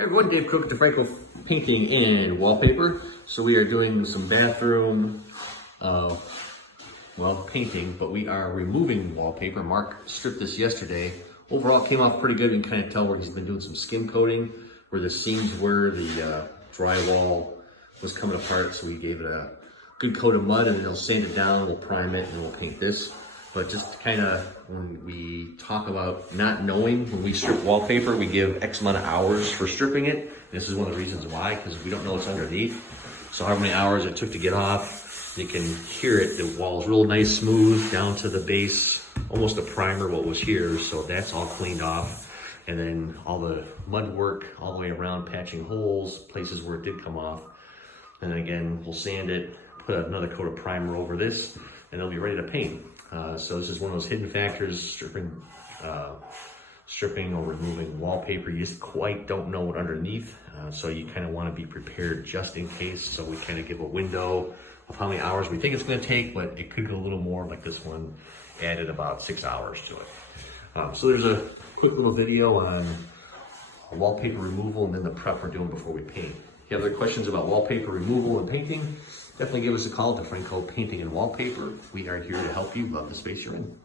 Hey everyone, Dave Cook, DeFranco Painting and Wallpaper. So we are doing some bathroom, painting, but we are removing wallpaper. Mark stripped this yesterday. Overall, it came off pretty good. You can kind of tell where he's been doing some skim coating, where the seams were, the drywall was coming apart. So we gave it a good coat of mud and then he'll sand it down, we'll prime it, and we'll paint this. But just kind of when we talk about not knowing, when we strip wallpaper, we give X amount of hours for stripping it. This is one of the reasons why, because we don't know what's underneath. So however many hours it took to get off, you can hear it. The wall's real nice, smooth down to the base, almost a primer what was here. So that's all cleaned off. And then all the mud work all the way around, patching holes, places where it did come off. And then again, we'll sand it, put another coat of primer over this, and it'll be ready to paint. So this is one of those hidden factors, stripping or removing wallpaper. You just quite don't know what underneath, so you kind of want to be prepared just in case. So we kind of give a window of how many hours we think it's going to take, but it could go a little more. Like this one added about 6 hours to it. So there's a quick little video on wallpaper removal and then the prep we're doing before we paint. If you have other questions about wallpaper removal and painting, definitely give us a call to DeFranco Painting and Wallpaper. We are here to help you love the space you're in.